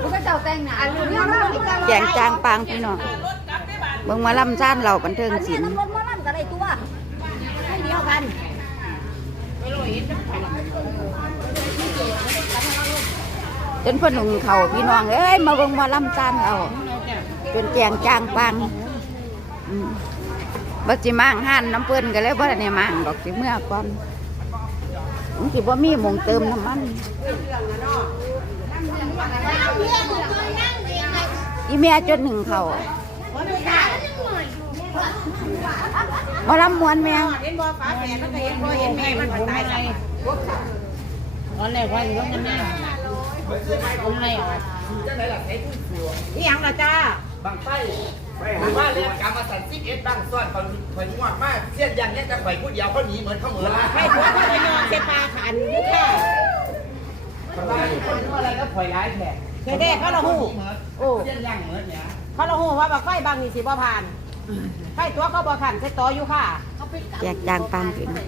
ลูกก็เจ้าแต่งหนาแจงจางปางพี่น้องเบิ่งมาล่ำซ่านเราบันเทิงศิลป์ รถมาล่ำกันได้ตัวให้เดียวกันจนพ่อหนุ่มเขาพี่น้องเอ้ยมาเบิ่งมาล่ำซ่านเราจนแจงจางปางบักจิมั่งหันน้ำเปิ้นกันเลยบ่ได้ในมั่งดอกสิเมื่อก่อนมันสิบ่มีหม่องเติมน้ำมันอีแม่จนหนึ่งเขาบ่ลำมวนแมวเห็นบ่ฟ้าแฝดมันก็เห็นบ่เห็นแม่มันตายใจตอนแรกว่าอยู่ว่ามันแน่ผมอะไรอ่ะนี่ยังล่ะจ้าบางไฟไปหาว่าเรื่องการมาสั่นซิกเอสบ้างซ่อนคอยงวดมากเสี้ยนยันเนี่ยจะไปพูดเดียวเขาหนีเหมือนเขาเหมือนไม่ถูกเขาไปนอนเสปาขันอยู่ค่ะอะไรก็คอยร้ายแท้เคยได้เขาละหูโอ้เสี้ยนยังเหมือนเนี่ยเขาละหูว่าบักไฟบางนี่สิบ่ผ่านไฟตัวเขาบ่ขันใส่ต่ออยู่ค่ะแจกจางปางพี่น้อง